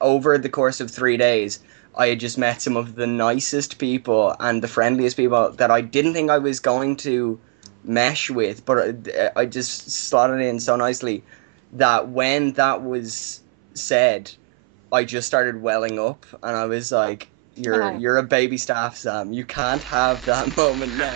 over the course of 3 days, I had just met some of the nicest people and the friendliest people that I didn't think I was going to mesh with, but I just slotted in so nicely that when that was said, I just started welling up, and I was like, "You're a baby staff, Sam. You can't have that moment now."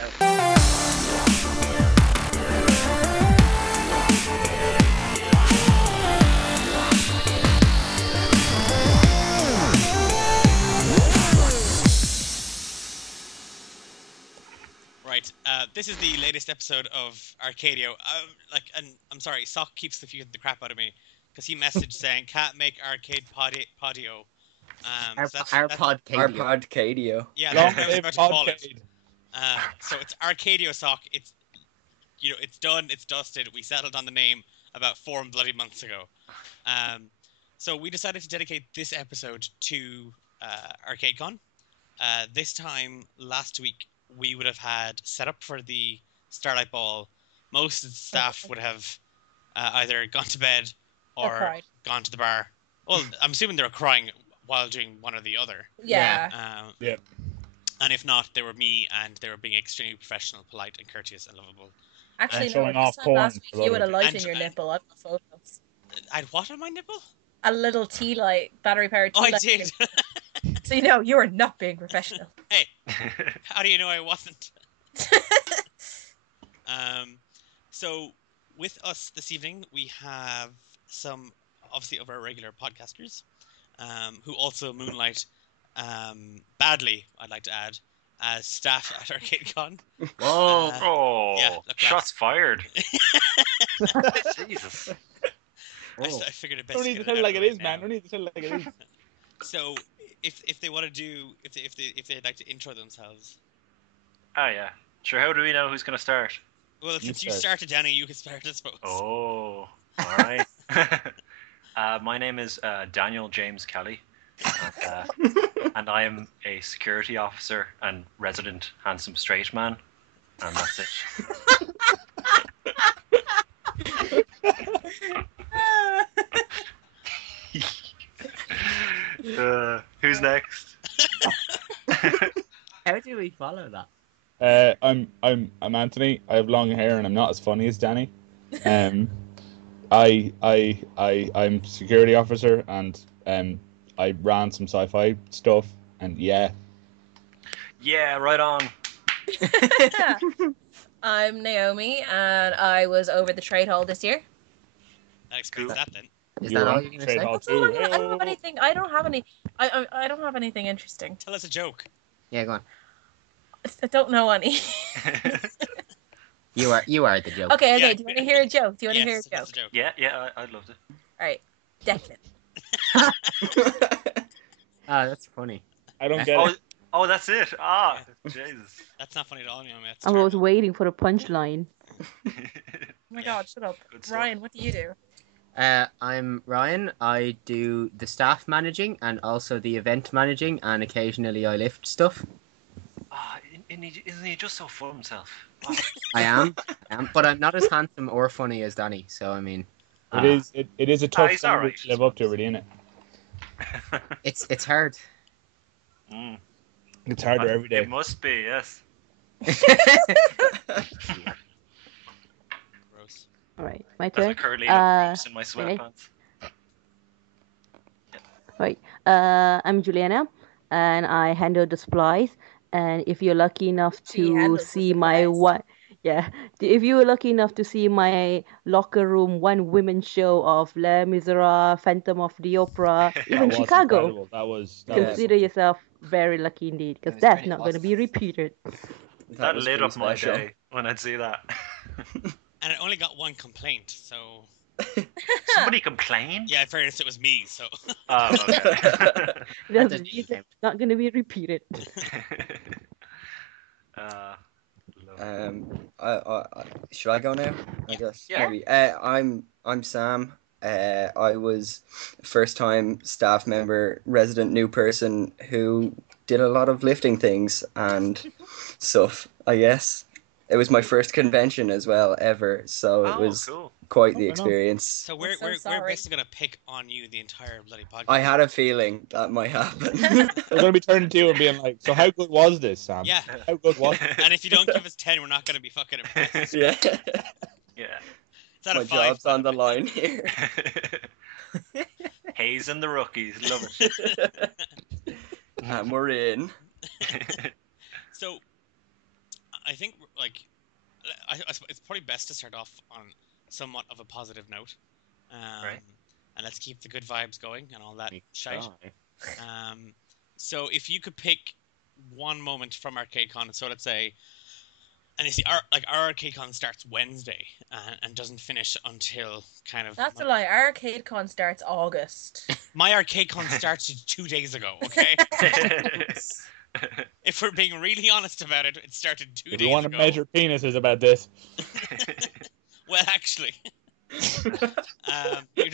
Right, this is the latest episode of Arcadio. And I'm sorry, Sock keeps confusing the crap out of me because he messaged saying can't make Arcadio. Arcadio. Arcadio. Yeah, Long that's what I was live about to call it. Podcade. So it's Arcadio Sock. It's it's done. It's dusted. We settled on the name about 4 bloody months ago. So we decided to dedicate this episode to ArcadeCon. This time last week, we would have had set up for the Starlight Ball. Most of the staff would have either gone to bed or gone to the bar. Well, I'm assuming they were crying while doing one or the other. Yeah. Yeah. And if not, they were me, and they were being extremely professional, polite, and courteous, and lovable. Actually, showing no, off this time last porn week you had a light And- in your nipple. I've got photos. I'd what on my nipple? A little tea light, battery-powered tea Oh, I light. did. So you are not being professional. Hey, how do you know I wasn't? So with us this evening, we have some, obviously, of our regular podcasters, who also moonlight badly, I'd like to add, as staff at ArcadeCon. Whoa! yeah, look, Shots fired. Jesus. I figured it best. Don't need to tell it like it is, man. Don't need to tell it like it is. So, if they want to do, if they'd like to intro themselves. Oh yeah. Sure. How do we know who's gonna start? Well, since you start. started, Danny, you can start, I suppose. Oh. All right. My name is Daniel James Kelly, and I am a security officer and resident handsome straight man, and that's it. Who's next? How do we follow that? I'm Anthony. I have long hair and I'm not as funny as Danny. I'm security officer and I ran some sci-fi stuff and yeah. Yeah, right on. I'm Naomi, and I was over the trade hall this year. That explains that then. Is You that were all on you're gonna trade say? hall That's all too. I don't have anything. I don't have any. I don't have anything interesting. Tell us a joke. Yeah, go on. I don't know any. You are the joke. Okay. Yeah. Do you want to hear a joke? Do you want to hear a Yes, joke? that's a joke. Yeah, I'd love to. All right, Declan. Ah, that's funny. I don't get it. Oh, that's it. Ah, Jesus. That's not funny at all, Naomi. That's I was terrible. waiting for the punchline. Oh my God, shut up. Good stuff. Ryan, what do you do? I'm Ryan. I do the staff managing and also the event managing, and occasionally I lift stuff. Ah, isn't he just so full of himself? I am, but I'm not as handsome or funny as Danny. So I mean, It is a tough he's standard alright. to live up to, really, isn't it? it's hard. Mm. It's harder every day. It must be, yes. Gross. All right, my As turn. I currently look gross in my sweatpants. Right. I'm Juliana, and I handle the supplies. And if you're lucky enough She to handles the see my supplies. if you were lucky enough to see my locker room one women show of Les Miserables, Phantom of the Opera, even That was Chicago, incredible. That was consider yourself very lucky indeed, because was that's pretty not going to be repeated. That was lit pretty up my special. day when I'd see that. And I only got one complaint, so Somebody complained? yeah, in fairness, it was me. So Oh, okay. That's didn't it's count. not going to be repeated. Lovely. Should I go now? I Yeah. guess. Yeah. Maybe. I'm Sam. I was first time staff member, resident new person who did a lot of lifting things and stuff, I guess. It was my first convention as well ever, so it Oh, was cool. quite the Fair enough. experience. So I'm we're so we're sorry. basically gonna pick on you the entire bloody podcast. I had a feeling that might happen. We're going to be turning to you and being like, so how good was this, Sam? Yeah. How good was it? And if you don't give us 10, we're not gonna be fucking impressed. Yeah, It's Yeah. out my of 5. job's on the line here. Hayes and the rookies, love it. And we're in. So, I think like, it's probably best to start off on somewhat of a positive note. Right. And let's keep the good vibes going and all that shite. Oh. So if you could pick one moment from ArcadeCon, so let's say, and you see, our ArcadeCon starts Wednesday and doesn't finish until kind of. That's a lie. ArcadeCon starts August. My ArcadeCon started 2 days ago. Okay, if we're being really honest about it, it started 2 If days you want to ago. measure penises about this, Well, actually, you're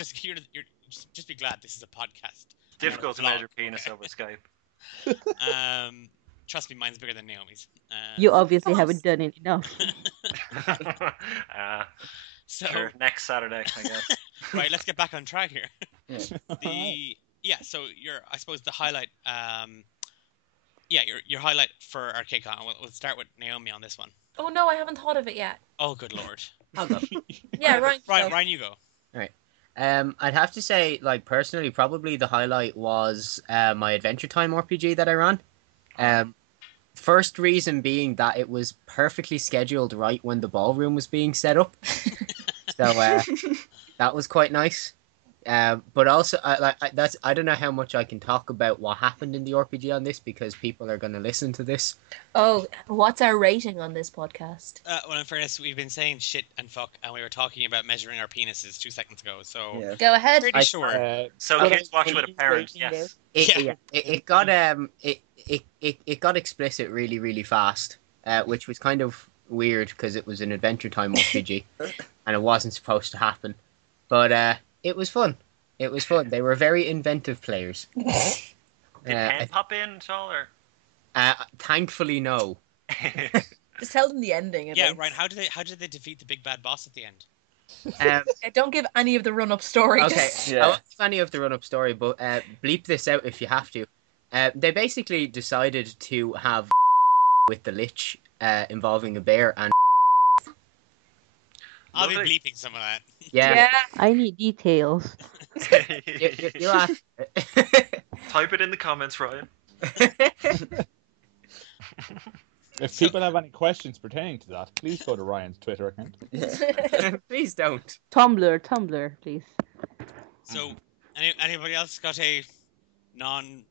just be glad this is a podcast. Difficult to Vlog, measure penis okay? over Skype. Trust me, mine's bigger than Naomi's. You obviously haven't done it enough. So Sure, next Saturday, I guess. right, let's get back on track here. Yeah. So I suppose the highlight, your highlight for ArcadeCon. We'll start with Naomi on this one. Oh no, I haven't thought of it yet. Oh, good lord. I'll go. Yeah, right. Ryan, you go. I'd have to say, like, personally, probably the highlight was my Adventure Time RPG that I ran. First reason being that it was perfectly scheduled right when the ballroom was being set up. So that was quite nice. But also, I don't know how much I can talk about what happened in the RPG on this because people are going to listen to this. Oh, what's our rating on this podcast? Well, in fairness, we've been saying shit and fuck, and we were talking about measuring our penises 2 seconds ago. So Yeah. Go ahead. pretty sure. So Well, kids watch I- with a parent, yes. It got explicit really, really fast, which was kind of weird because it was an Adventure Time RPG and it wasn't supposed to happen. But it was fun. It was fun. They were very inventive players. Did Pen pop in at all, or? Thankfully, no. Just tell them the ending. Yeah, Ryan. How did they defeat the big bad boss at the end? Don't give any of the run-up stories. Okay, Yeah. I won't give any of the run-up story, but bleep this out if you have to. They basically decided to have with the Lich involving a bear and I'll be Lovely. bleeping some of that. yeah. I need details. You asked. Type it in the comments, Ryan. if people have any questions pertaining to that, please go to Ryan's Twitter account. Please don't. Tumblr, please. So, anybody else got a non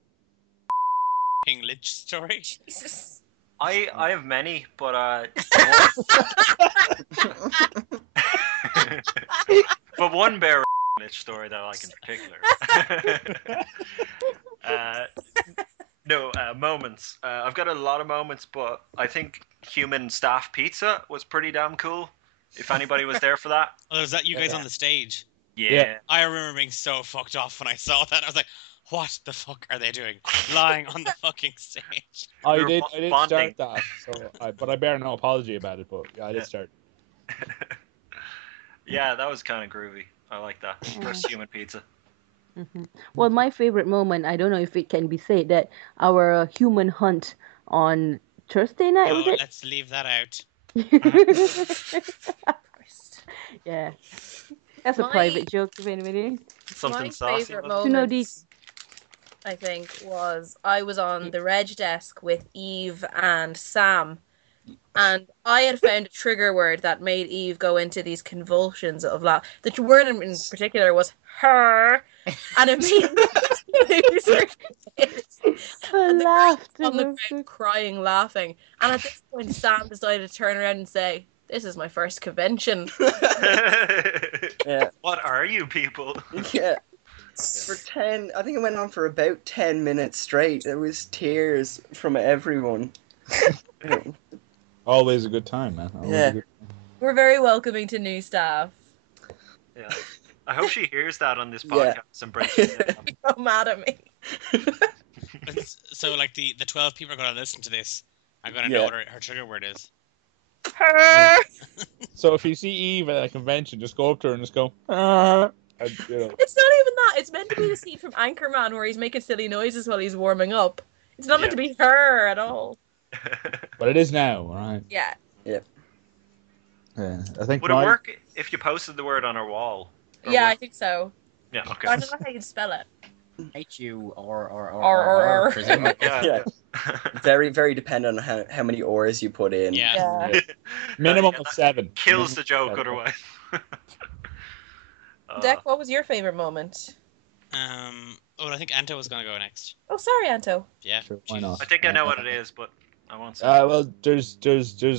Lich story? Jesus. I have many, but but one bear Lich story that I like in particular. Moments. I've got a lot of moments, but I think human staff pizza was pretty damn cool. If anybody was there for that. Oh, was that you guys on the stage? Yeah. I remember being so fucked off when I saw that. I was like, what the fuck are they doing? Lying on the fucking stage. I We were did bonding. start that, but I bear no apology about it. But yeah, I did start. Yeah, that was kind of groovy. I like that. First human pizza. Well, my favorite moment, I don't know if it can be said, that our human hunt on Thursday night, Oh, was it? let's leave that out. Yeah. That's a My- private joke, if anybody. Something My saucy. favorite was To know moment, these- I think, was I was on the reg desk with Eve and Sam, and I had found a trigger word that made Eve go into these convulsions of laugh. The word in particular was her, and it made I And the laughed. on the It was ground crying, laughing. And at this point, Sam decided to turn around and say, "This is my first convention." Yeah. What are you people? Yeah. For 10, I think it went on for about 10 minutes straight. There was tears from everyone. Always a good time, man. Always Yeah. a good time. We're very welcoming to new staff. Yeah. I hope she hears that on this Yeah. podcast and breaks it down. So mad at me. So, like, the 12 people are going to listen to this. I'm going to Yeah. know what her trigger word is. So if you see Eve at a convention, just go up to her and just go. And, you know. It's not even that. It's meant to be the scene from Anchorman where he's making silly noises while he's warming up. It's not meant to be her at all. But it is now, all right? Yeah. Yeah, I think. Would it work if you posted the word on our wall? Yeah, I think so. Yeah, okay. I don't know how you'd spell it. H-U or presumably. Yeah. Very, very dependent on how many ors you put in. Yeah. Minimum of 7. Kills the joke otherwise. Deck, what was your favorite moment? I think Anto was gonna go next. Oh, sorry, Anto. Yeah. Sure, why not? I think I know what it is, but I won't say. Well, there's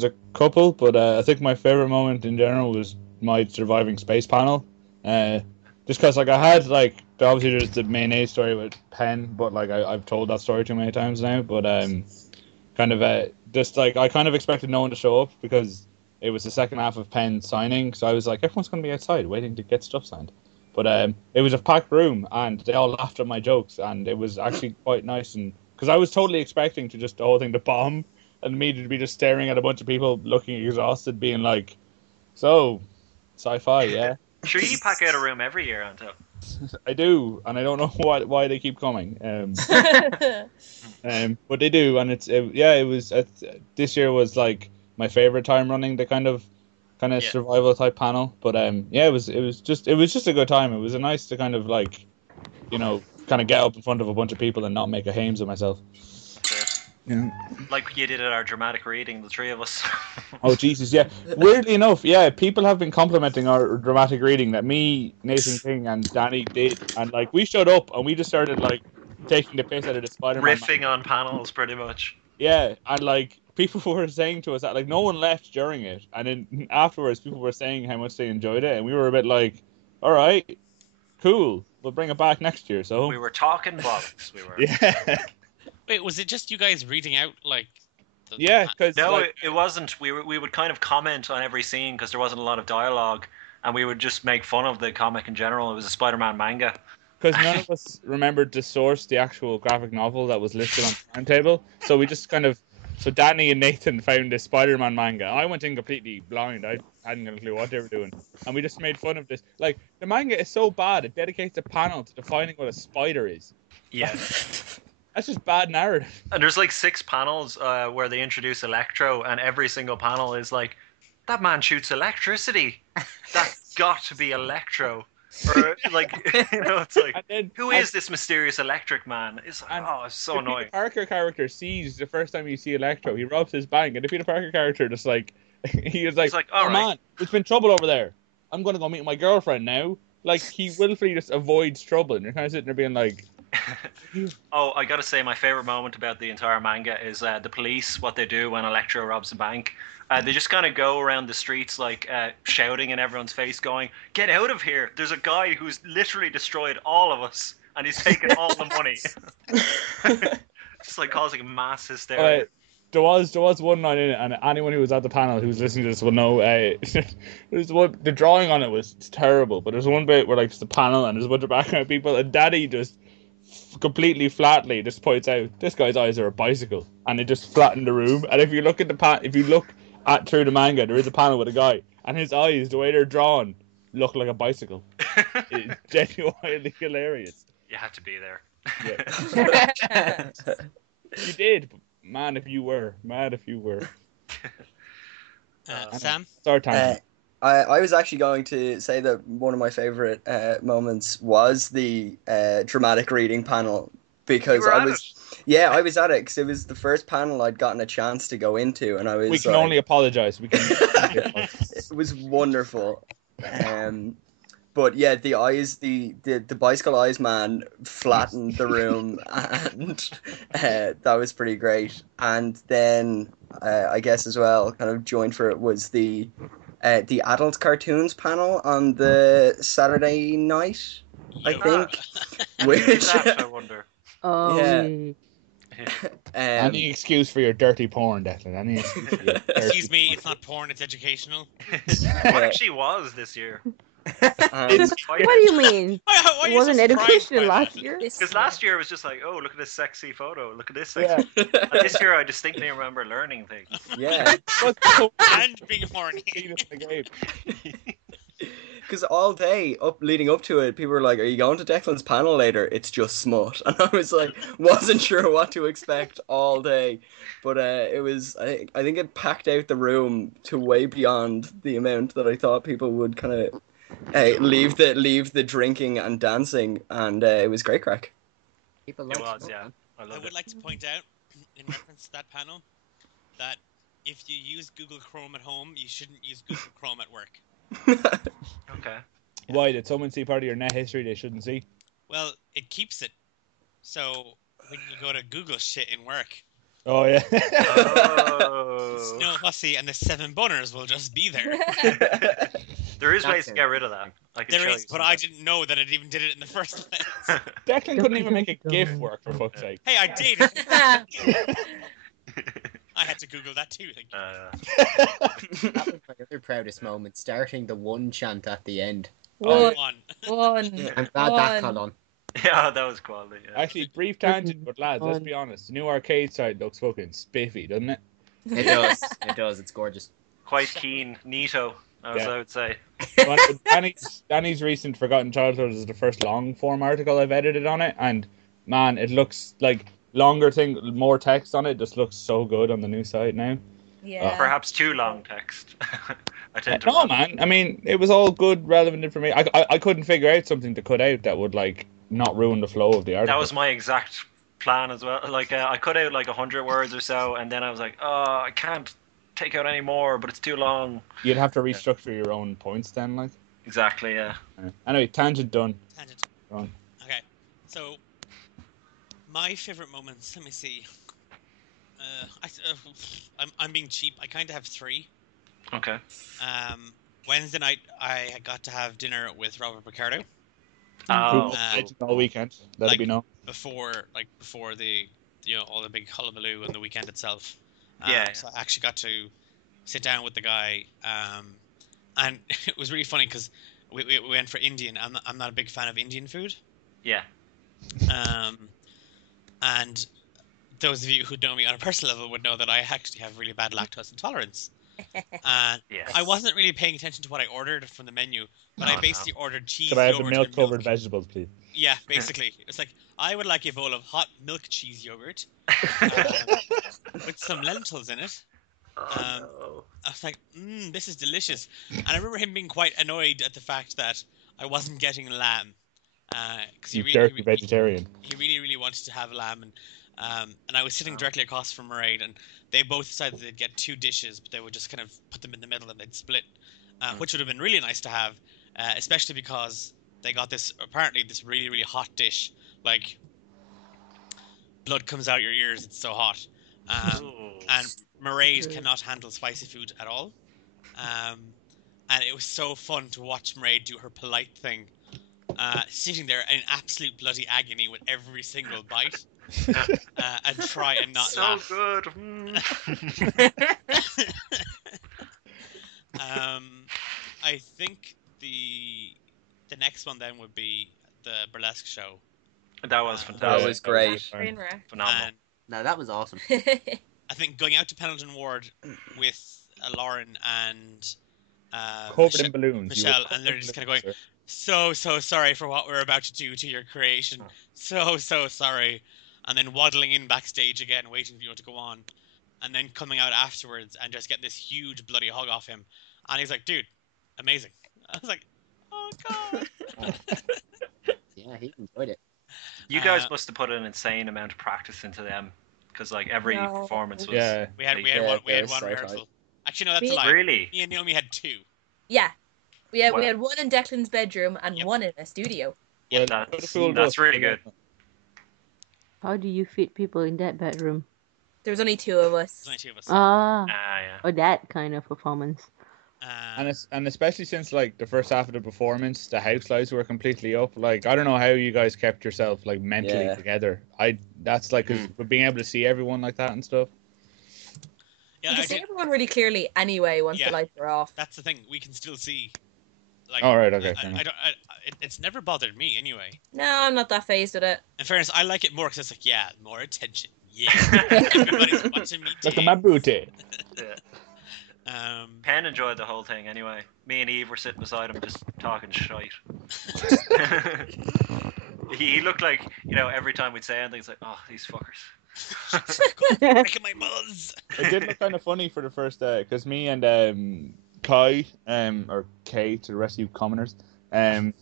a couple, but I think my favorite moment in general was my surviving space panel. Just because, like, I had, like, obviously there's the mayonnaise story with Penn, but, like, I've told that story too many times now, but kind of just, like, I kind of expected no one to show up because it was the second half of Penn signing, so I was like, everyone's going to be outside waiting to get stuff signed. But it was a packed room, and they all laughed at my jokes, and it was actually quite nice, and because I was totally expecting to just the whole thing to bomb, and me to be just staring at a bunch of people looking exhausted, being like, so, sci-fi, yeah? Sure, you pack out a room every year, Anto. I do, and I don't know why they keep coming. But they do, and it was this year was like my favorite time running the kind of survival type panel. But it was just a good time. It was nice to kind of like, kind of get up in front of a bunch of people and not make a hames of myself. Yeah. Like you did at our dramatic reading, the three of us. Oh Jesus, yeah. Weirdly enough, yeah, people have been complimenting our dramatic reading that me, Nathan King, and Danny did, and like we showed up and we just started like taking the piss out of the Spider-Man. Riffing on panels, pretty much. Yeah, and like people were saying to us that like no one left during it, and then afterwards people were saying how much they enjoyed it, and we were a bit like, all right, cool, we'll bring it back next year. So we were talking bollocks. We were. Yeah. Wait, was it just you guys reading out like? Because no, it wasn't. We would kind of comment on every scene because there wasn't a lot of dialogue, and we would just make fun of the comic in general. It was a Spider-Man manga. Because none of us remembered to source the actual graphic novel that was listed on the timetable, so we just so Danny and Nathan found this Spider-Man manga. I went in completely blind. I hadn't got a clue what they were doing, and we just made fun of this. Like the manga is so bad, it dedicates a panel to defining what a spider is. Yeah. That's just bad narrative. And there's like 6 panels where they introduce Electro, and every single panel is like, that man shoots electricity. That's got to be Electro. Or like, it's like, who is this mysterious electric man? It's like, it's so annoying. The Parker character sees the first time you see Electro, he robs his bank, and the Peter Parker character just like, he's like, all right, man, there's been trouble over there. I'm gonna go meet my girlfriend now. Like he willfully just avoids trouble, and you're kind of sitting there being like. Oh, I gotta say, my favorite moment about the entire manga is the police, what they do when Electro robs a bank. They just kind of go around the streets like shouting in everyone's face, going, "Get out of here! There's a guy who's literally destroyed all of us, and he's taken all the money." Just like causing mass hysteria. There was one line in it, and anyone who was at the panel who's listening to this will know. The drawing on it was terrible, but there's one bit where like it's the panel and there's a bunch of background people, and Daddy just completely flatly just points out this guy's eyes are a bicycle, and it just flattened the room. And if you look at through the manga, there is a panel with a guy, and his eyes, the way they're drawn, look like a bicycle. It's genuinely hilarious. You had to be there. Yeah. You did, but man, if you were. Sam? It's our time. I was actually going to say that one of my favorite moments was the dramatic reading panel, because I was at it because it was the first panel I'd gotten a chance to go into, and I was. We can only apologize. It was wonderful, but yeah, the bicycle eyes man flattened the room, and that was pretty great. And then I guess as well, kind of joined for it was the adult cartoons panel on the Saturday night, I think. Which I wonder. Any excuse for your dirty porn, Declan? Any excuse for your dirty Excuse me, it's not porn, it's educational. What actually was this year? And What do you mean? Why are It you wasn't so surprised educational by last that? year. Because last year it was just like, oh, look at this sexy photo. Look at this sexy. Yeah. And this year I distinctly remember learning things. yeah, And being horny. because all day leading up to it, people were like, "Are you going to Declan's panel later?" It's just smut, and I was like, wasn't sure what to expect all day, but it was. I think it packed out the room to way beyond the amount that I thought people would kind of leave the drinking and dancing, and it was great crack. People It like was, smoke, yeah. man. I I love would it. like to point out, in reference to that panel, that if you use Google Chrome at home, you shouldn't use Google Chrome at work. Okay. Why did someone see part of your net history they shouldn't see? Well, it keeps it. So when you go to Google shit in work, Oh yeah. Oh. no hussy and the 7 bunners will just be there. There is ways That's to get rid of that. I can There show is, you but some I of didn't know that it even did it in the first place. Declan couldn't even make a GIF work for fuck's sake. Hey, I did. I had to Google that too. Like, That was my other proudest moment, starting the one chant at the end. One. one. I'm glad that caught on. Yeah, that was quality. Yeah. Actually, brief tangent, but lads, let's be honest. The new arcade side looks fucking spiffy, doesn't it? It does. It does. It's gorgeous. Quite keen, neato, as Yeah. I would say. Danny's recent Forgotten Childhood is the first long form article I've edited on it, and man, it looks like longer thing, more text on it. Just looks so good on the new site now. Yeah. Perhaps too long text. I tend to. No, man. I mean, it was all good, relevant information. I couldn't figure out something to cut out that would like not ruin the flow of the article. That was my exact plan as well. Like I cut out like 100 words or so, and then I was like, oh, I can't take out any more, but it's too long. You'd have to restructure your own points then, like. Exactly. Yeah. Anyway, tangent done. Tangent. Wrong. Okay, so my favorite moments. Let me see. I'm being cheap. I kind of have 3. Okay. Wednesday night, I got to have dinner with Robert Picardo Oh. All weekend. That'd like- be no. before the all the big hullabaloo and the weekend itself. Yeah. So I actually got to sit down with the guy, and it was really funny because we went for Indian. I'm not a big fan of Indian food. Yeah. And those of you who know me on a personal level would know that I actually have really bad lactose intolerance. And Yes. I wasn't really paying attention to what I ordered from the menu, but Oh, I basically ordered cheese, Could I have the yogurt, and milk-covered milk. vegetables, please? Yeah, basically. It's like, I would like a bowl of hot milk cheese yogurt with some lentils in it. No. I was like, this is delicious. And I remember him being quite annoyed at the fact that I wasn't getting lamb. Because You dirty vegetarian. he really, really wanted to have lamb. And I was sitting directly across from Mairead, and they both decided they'd get 2 dishes, but they would just kind of put them in the middle and they'd split, which would have been really nice to have, especially because they got this really, really hot dish. Like, blood comes out your ears, it's so hot. And Mairead cannot handle spicy food at all. And it was so fun to watch Mairead do her polite thing, sitting there in absolute bloody agony with every single bite. And try and not so laugh. good. I think the next one then would be the burlesque show. That was That fantastic. That was great. Train wreck. Phenomenal. And No, that was awesome. I think going out to Pendleton Ward with Lauren and Covered in balloons. You were Michelle, covered and they're in just kind of balloons, going, sir. so sorry for what we're about to do to your creation. So sorry. And then waddling in backstage again, waiting for you to go on. And then coming out afterwards and just getting this huge bloody hug off him. And he's like, dude, amazing. I was like, oh God. Yeah, he enjoyed it. You guys must have put an insane amount of practice into them, because like every No. performance was. Yeah. We had Yeah, one they're one so rehearsal. tight. Actually, no, that's a Me- lie. Really? Me and Naomi had 2. Yeah. We had Wow. one in Declan's bedroom and Yep. one in a studio. Well, That's- what a fool that's does. really good. How do you fit people in that bedroom? There was only 2 of us. There's only 2 of us. Ah, Yeah. or that kind of performance. And especially since like the first half of the performance, the house lights were completely up. Like I don't know how you guys kept yourself like mentally Yeah. together. That's like 'cause being able to see everyone like that and stuff. Yeah, You I can see did- everyone really clearly anyway once Yeah. the lights are off. that's the thing. We can still see Like, All right, okay. it's never bothered me anyway. No, I'm not that phased with it. In fairness, I like it more because it's like, yeah, more attention. Yeah, everybody's watching me. Look at my booty. Yeah. Penn enjoyed the whole thing anyway. Me and Eve were sitting beside him just talking shite. He looked like, every time we'd say anything, it's like, oh, these fuckers. Breaking my buzz. It did look kind of funny for the first day, because me and Kai, or Kay to the rest of you commoners, we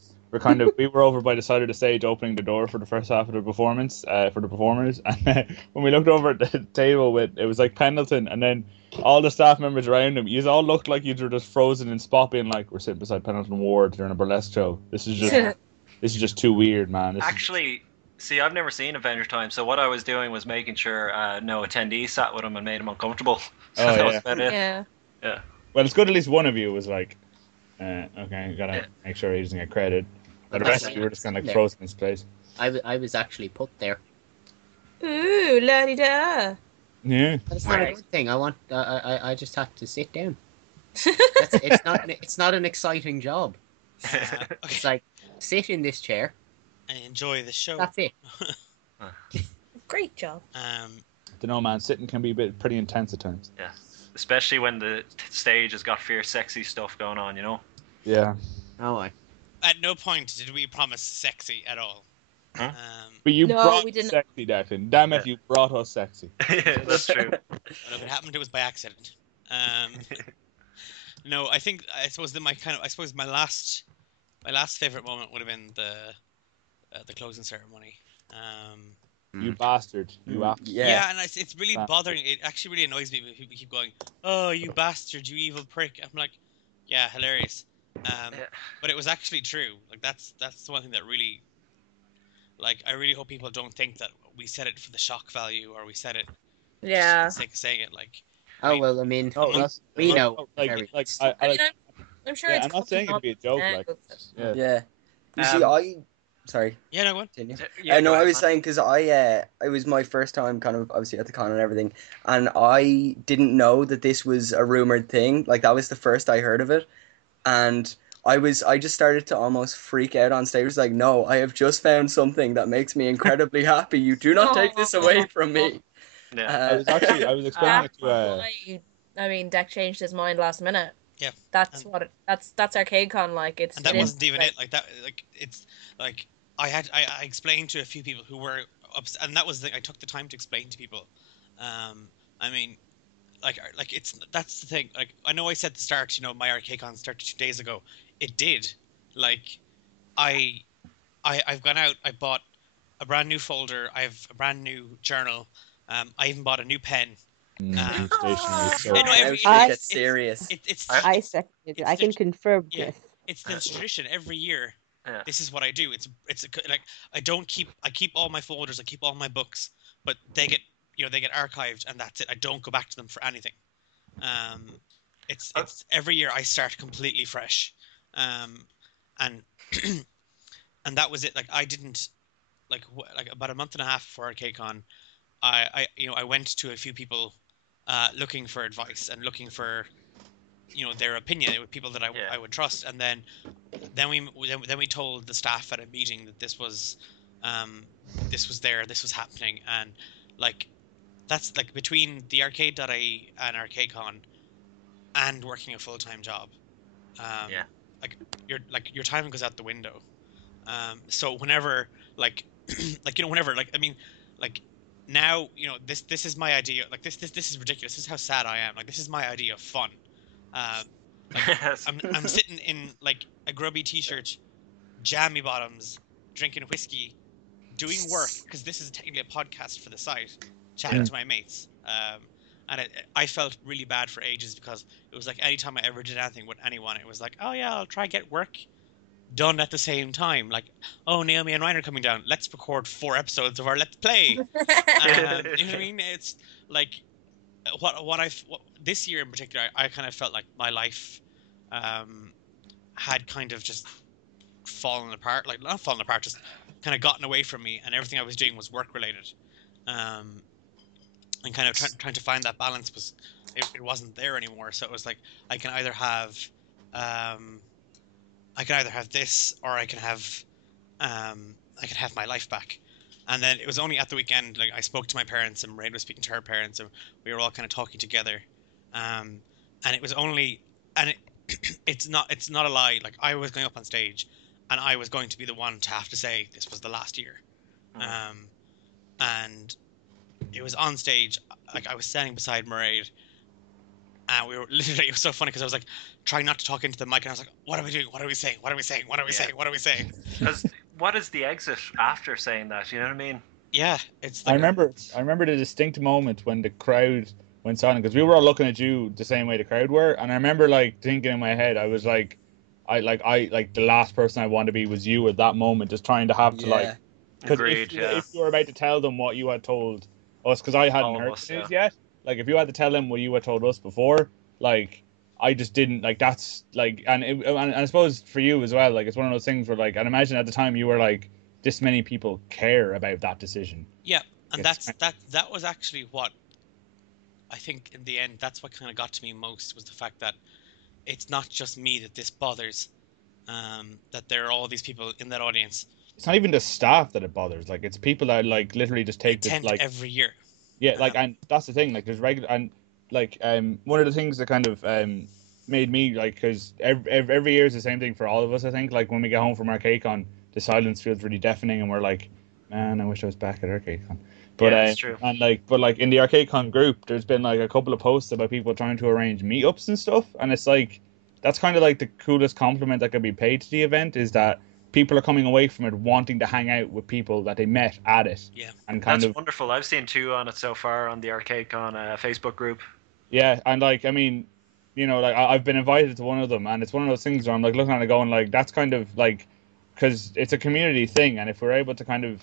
were over by the side of the stage opening the door for the first half of the performance, for the performers, and when we looked over at the table it was like Pendleton, and then all the staff members around him, you all looked like you were just frozen in spot, being like, we're sitting beside Pendleton Ward during a burlesque show. This is just too weird, man. Actually, see, I've never seen Adventure Time, so what I was doing was making sure no attendees sat with him and made him uncomfortable. So that was about it. Yeah. Yeah. Well, it's good at least one of you was like, okay, gotta make sure he doesn't get credit. But the rest of you were just kind of like frozen in place. I was actually put there. Ooh, la-di-da. Yeah. That's not a good thing. I just have to sit down. It's not an exciting job. It's like, sit in this chair and enjoy the show. That's it. Great job. Don't know, man. Sitting can be pretty intense at times. Yeah, especially when the stage has got fierce, sexy stuff going on. Yeah. Oh, At no point did we promise sexy at all. Huh? But you brought we didn't. sexy, Declan. Damn it, you brought us sexy. Yeah, that's true. And if it happened, it was by accident. No, I suppose my last favorite moment would have been the closing ceremony. You bastard. You Yeah, and it's really bothering. It actually really annoys me when people keep going, "Oh, you bastard, you evil prick." I'm like, yeah, hilarious. But it was actually true. Like that's the one thing that really, like, I really hope people don't think that we said it for the shock value or we said it Yeah. just for the sake of saying it. Like, well, I mean, we know. I'm sure yeah, it's. I'm not saying it to be a joke. Like, Yeah. You see, Sorry. Yeah, no, go on. I was saying because it was my first time kind of obviously at the con and everything, and I didn't know that this was a rumored thing. Like that was the first I heard of it, and I just started to almost freak out on stage. I was like, no, I have just found something that makes me incredibly happy. You do not take this away from me. Yeah. I was explaining it to. I mean, Deck changed his mind last minute. Yeah. That's ArcadeCon like. And that wasn't even it. Like that. Like it's like. I explained to a few people who were upset, and that was I took the time to explain to people. I mean, that's the thing. Like I know I said at the start, my ArcadeCon started 2 days ago. It did. Like, I've gone out. I bought a brand new folder. I have a brand new journal. I even bought a new pen. It's serious. I second it. I can confirm this. It's the tradition every year. Yeah. This is what I do. It's like I keep all my folders, I keep all my books, but they get archived and that's it. I don't go back to them for anything. It's every year I start completely fresh, and and that was it. Like I didn't like about a month and a half before ArcadeCon, I went to a few people, looking for advice and looking for their opinion. It was people that I would trust, and then we told the staff at a meeting that this was happening, and like that's like between the arcade.ie and ArcadeCon and working a full-time job, your time goes out the window. So whenever now this is my idea. Like this is ridiculous. This is how sad I am. Like this is my idea of fun. I'm sitting in like a grubby t-shirt, jammy bottoms, drinking whiskey, doing work because this is technically a podcast for the site, chatting to my mates. And I felt really bad for ages because it was like anytime I ever did anything with anyone, it was like, oh yeah, I'll try get work done at the same time. Like, oh, Naomi and Ryan are coming down. Let's record 4 episodes of our Let's Play. You know what I mean? It's like this year in particular, I kind of felt like my life had kind of just fallen apart. Like not fallen apart, just kind of gotten away from me, and everything I was doing was work related. And kind of trying to find that balance it wasn't there anymore. So it was like I can either have I can either have this or I can have my life back. And then it was only at the weekend, like I spoke to my parents and Mairead was speaking to her parents, and we were all kind of talking together. And it was only, and it's not a lie. Like I was going up on stage, and I was going to be the one to have to say this was the last year. And it was on stage, like I was standing beside Mairead, and we were literally, it was so funny because I was like trying not to talk into the mic, and I was like, what are we doing? What are we saying? What are we saying? What are we saying? What are we saying? Because what is the exit after saying that? You know what I mean? Yeah, it's I like, remember the distinct moment when the crowd went silent, because we were all looking at you the same way the crowd were, and I remember like thinking in my head, I was like, I the last person I want to be was you at that moment, just trying to have to like, because Agreed, if you were about to tell them what you had told us, because I hadn't All of heard us, the news yeah. yet, like if you had to tell them what you had told us before, like I just didn't, like that's like, and I suppose for you as well, like it's one of those things where like, and imagine at the time you were like, this many people care about that decision. yeah, and It's that was actually what I think in the end, that's what kind of got to me most, was the fact that it's not just me that this bothers, that there are all these people in that audience. It's not even the staff that it bothers. Like it's people that like literally just take this attend like, every year. yeah, like, and that's the thing. Like there's regular, and like one of the things that kind of made me like, because every year is the same thing for all of us. I think like when we get home from ArcadeCon, the silence feels really deafening, and we're like, man, I wish I was back at ArcadeCon. But Yeah, it's true. and like, but like in the ArcadeCon group, there's been like a couple of posts about people trying to arrange meetups and stuff, and it's like that's kind of like the coolest compliment that could be paid to the event, is that people are coming away from it wanting to hang out with people that they met at it. Yeah. And kind That's of wonderful. I've seen 2 on it so far on the ArcadeCon Facebook group. yeah, and like I mean, you know, like I've been invited to one of them, and it's one of those things where I'm like looking at it going like, that's kind of like, because it's a community thing, and if we're able to kind of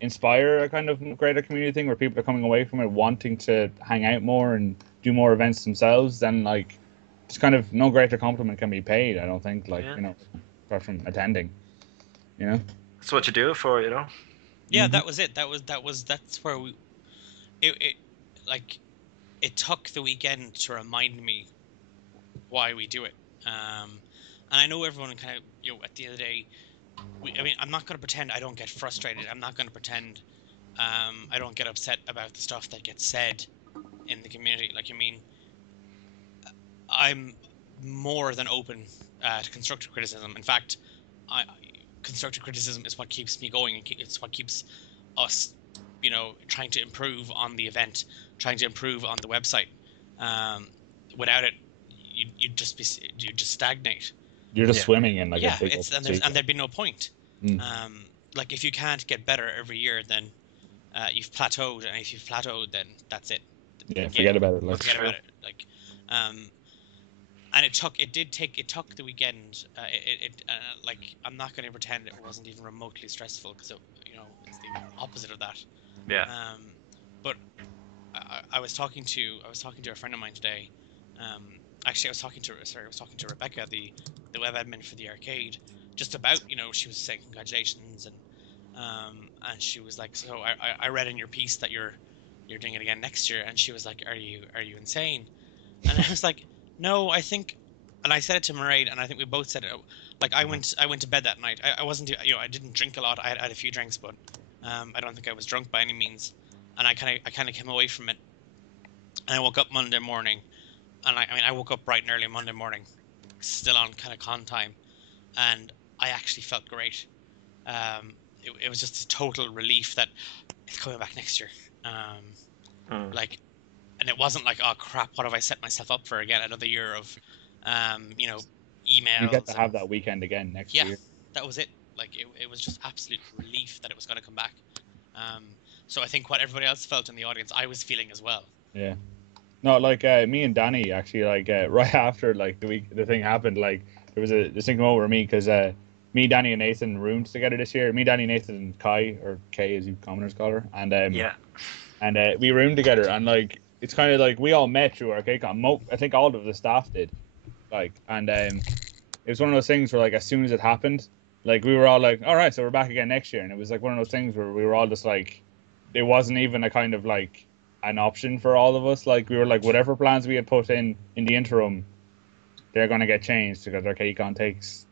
inspire a kind of greater community thing where people are coming away from it wanting to hang out more and do more events themselves, then like it's kind of no greater compliment can be paid, I don't think, like, Yeah. you know, apart from attending, you know. That's what you do it for, you know. Yeah, that was it. That's where it like, it took the weekend to remind me why we do it. And I know everyone kind of, you know, at the end of the day, I mean, I'm not going to pretend I don't get frustrated. I'm not going to pretend I don't get upset about the stuff that gets said in the community. Like, I mean, I'm more than open to constructive criticism. In fact, constructive criticism is what keeps me going. It's what keeps us, you know, trying to improve on the event, trying to improve on the website. Without it, you'd just stagnate. You're just swimming in like Yeah, a big and there'd be no point. Mm. Like if you can't get better every year, then you've plateaued, and if you've plateaued, then that's it. Yeah, forget about it. Like, Forget about it. Like, and it took the weekend. Like, I'm not going to pretend it wasn't even remotely stressful, because you know, it's the opposite of that. Yeah. But I was talking to a friend of mine today. Actually, I was talking to Rebecca, the web admin for the arcade, just about, you know, she was saying congratulations, and she was like, so I read in your piece that you're doing it again next year, and she was like, are you insane? And I was like, no, I think, and I said it to Mairead, and I think we both said it. Like, I went to bed that night. I wasn't, you know, I didn't drink a lot. I had a few drinks, but I don't think I was drunk by any means. And I kind of came away from it, and I woke up Monday morning, and I woke up bright and early Monday morning, still on kind of con time, and I actually felt great. It was just a total relief that it's coming back next year. Like, and it wasn't like, oh crap, what have I set myself up for again? Another year of, you know, emails. you get to have that weekend again next year. Yeah, that was it. Like, it was just absolute relief that it was going to come back. So I think what everybody else felt in the audience, I was feeling as well. Yeah. No, like me and Danny actually, like right after like the thing happened, like there was this thing over me, because me, Danny, and Nathan roomed together this year. Me, Danny, Nathan, and Kai, or Kay as you commoners call her, and we roomed together, and like it's kind of like we all met through ArcadeCon. I think all of the staff did, like, and it was one of those things where like as soon as it happened, like we were all like, all right, so we're back again next year, and it was like one of those things where we were all just like, it wasn't even a kind of like an option for all of us. Like we were like, whatever plans we had put in the interim, they're going to get changed, because ArcadeCon takes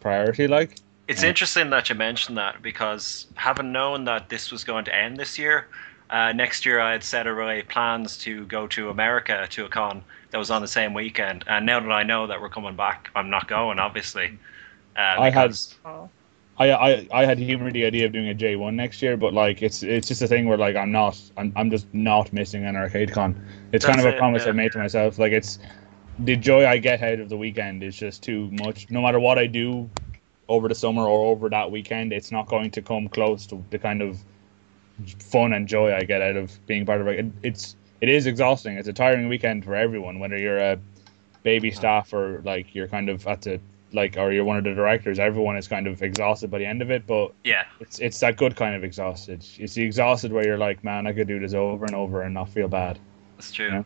priority. Like, It's interesting that you mentioned that, because having known that this was going to end this year, next year I had set away plans to go to America to a con that was on the same weekend. And now that I know that we're coming back, I'm not going, obviously. I had Because Oh. I had humored the idea of doing a J1 next year, but like it's just a thing where like I'm just not missing an ArcadeCon. It's kind That's of a it, promise yeah. I've made to myself. Like, it's the joy I get out of the weekend is just too much. No matter what I do over the summer or over that weekend, it's not going to come close to the kind of fun and joy I get out of being part of it. It is exhausting. It's a tiring weekend for everyone, whether you're a baby staff or like you're kind of at the like, or you're one of the directors. Everyone is kind of exhausted by the end of it, but yeah, it's that good kind of exhausted. It's the exhausted where you're like, man, I could do this over and over and not feel bad. that's true. Yeah.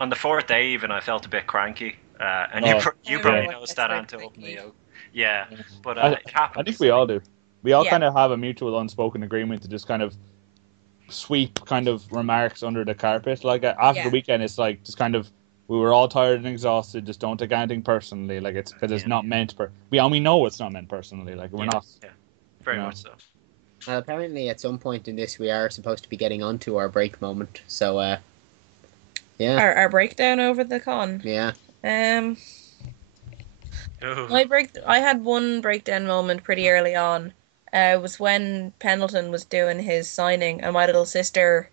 On the fourth day, even, I felt a bit cranky. And Oh, you I probably know, noticed that's that, very Anto, up in the cranky. oak. Yeah, but I it happens. I think we all do. We all Yeah. kind of have a mutual unspoken agreement to just kind of sweep kind of remarks under the carpet. Like, after the Yeah. weekend, it's like just kind of, we were all tired and exhausted. Just don't take anything personally. Like, it's because it's Yeah. not meant for. We know it's not meant personally. Like, we're Yeah, not. yeah. Very you know. much so. Apparently, at some point in this, we are supposed to be getting onto our break moment. So, yeah, Our breakdown over the con. yeah. Ooh. I had one breakdown moment pretty early on. It was when Pendleton was doing his signing, and my little sister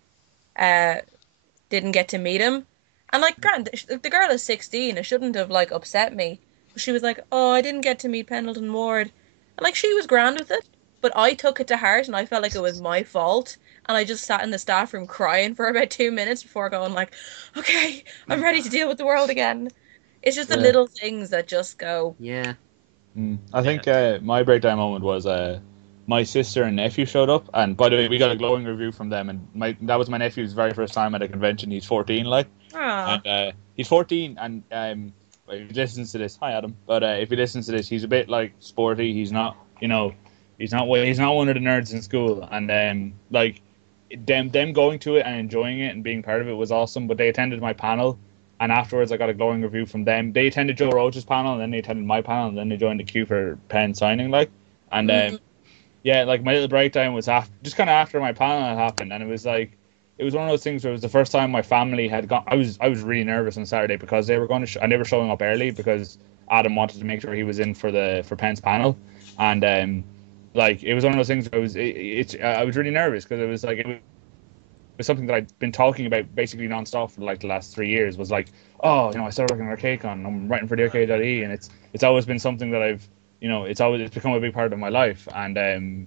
didn't get to meet him. And like, grand, the girl is 16. It shouldn't have like upset me. But she was like, "Oh, I didn't get to meet Pendleton Ward," and like she was grand with it. But I took it to heart, and I felt like it was my fault. And I just sat in the staff room crying for about 2 minutes before going like, "Okay, I'm ready to deal with the world again." It's just the Yeah. little things that just go. Yeah. I think my breakdown moment was my sister and nephew showed up, and by the way, we got a glowing review from them. And that was my nephew's very first time at a convention. He's 14, like, Ah. and he's 14, and if he listens to this, hi Adam. But if he listens to this, he's a bit like sporty. He's not, he's not one of the nerds in school, and like them going to it and enjoying it and being part of it was awesome. But they attended my panel. And afterwards, I got a glowing review from them. They attended Joe Roach's panel, and then they attended my panel, and then they joined the queue for pen signing, like. And yeah, like my little breakdown was after my panel had happened, and it was one of those things where it was the first time my family had gone. I was really nervous on Saturday because they were going to and they were showing up early because Adam wanted to make sure he was in for Penn's panel, and like it was one of those things where I was really nervous because it was something that I'd been talking about basically nonstop for like the last 3 years. Was like, oh, I started working on ArcadeCon. I'm writing for the Arcade.e, and it's always been something that I've, it's become a big part of my life. And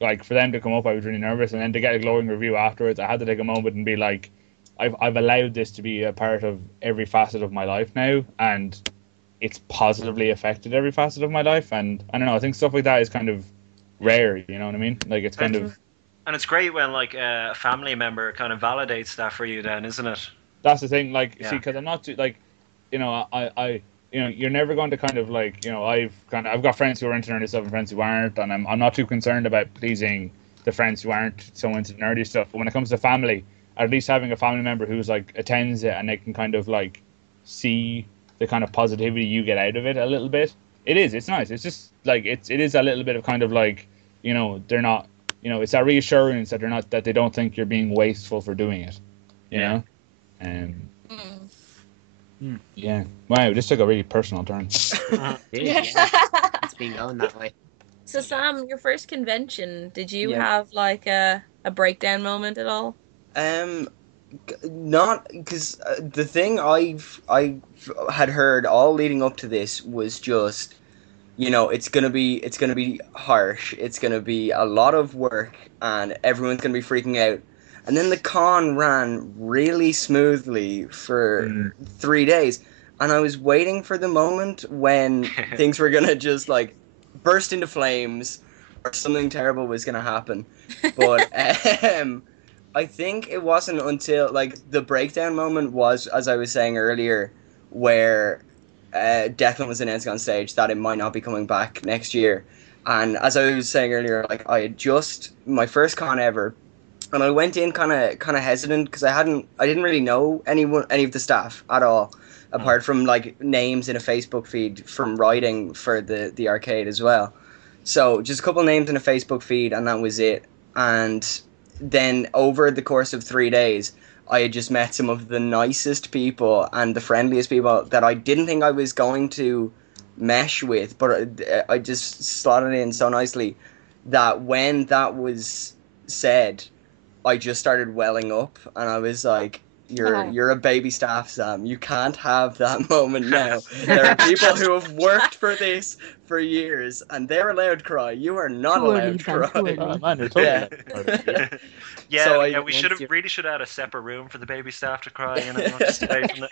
like for them to come up, I was really nervous, and then to get a glowing review afterwards, I had to take a moment and be like, I've allowed this to be a part of every facet of my life now, and it's positively affected every facet of my life. And I don't know, I think stuff like that is kind of rare. You know what I mean? Like it's kind of. And it's great when like a family member kind of validates that for you, then, isn't it? That's the thing, like, Yeah. see, because I'm not too, like, I you're never going to kind of like, I've got friends who are into nerdy stuff and friends who aren't, and I'm not too concerned about pleasing the friends who aren't so into nerdy stuff. But when it comes to family, at least having a family member who's like attends it and they can kind of like see the kind of positivity you get out of it a little bit. It's nice. It's just like it is a little bit of kind of like, they're not. It's that reassurance that they don't think you're being wasteful for doing it, you know? Yeah. Wow, this took a really personal turn. Yeah. It's been going that way. So Sam, your first convention, did you Yeah. have like a breakdown moment at all? Not because the thing I had heard all leading up to this was just, it's gonna be harsh. It's gonna be a lot of work, and everyone's gonna be freaking out. And then the con ran really smoothly for 3 days, and I was waiting for the moment when things were gonna just like burst into flames or something terrible was gonna happen. But I think it wasn't until like the breakdown moment was, as I was saying earlier, where Declan was announcing on stage that it might not be coming back next year. And as I was saying earlier, like I had just my first con ever, and I went in kind of hesitant because I didn't really know any of the staff at all. apart from like names in a Facebook feed from writing for the arcade as well. So just a couple names in a Facebook feed, and that was it. And then over the course of 3 days, I had just met some of the nicest people and the friendliest people that I didn't think I was going to mesh with, but I just slotted in so nicely that when that was said, I just started welling up, and I was like, "You're a baby staff, Sam. You can't have that moment now. There are people who have worked for this for years, and they're allowed to cry. You are not Too early, allowed to Sam, too cry." early. Man, you're totally Yeah. part of it. Yeah, So yeah, we once you're- really should add a separate room for the baby staff to cry, you know, just away from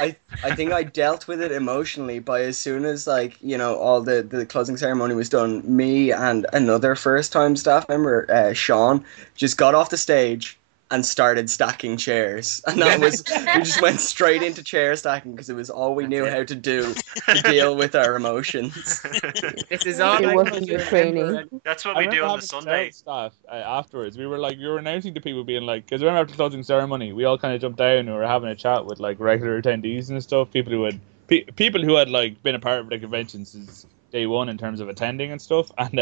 it. I think I dealt with it emotionally by as soon as, like, you know, all the closing ceremony was done, me and another first time staff member, Sean, just got off the stage and started stacking chairs. And that was, we just went straight into chair stacking because it was all we knew how to do to deal with our emotions. This is all It I wasn't can your remember. training. That's what I we remember do on having the Sunday. sales staff afterwards. We were announcing to people, being like, because remember after the closing ceremony, we all kind of jumped down and we were having a chat with like regular attendees and stuff, people who had like been a part of the convention since day one in terms of attending and stuff, and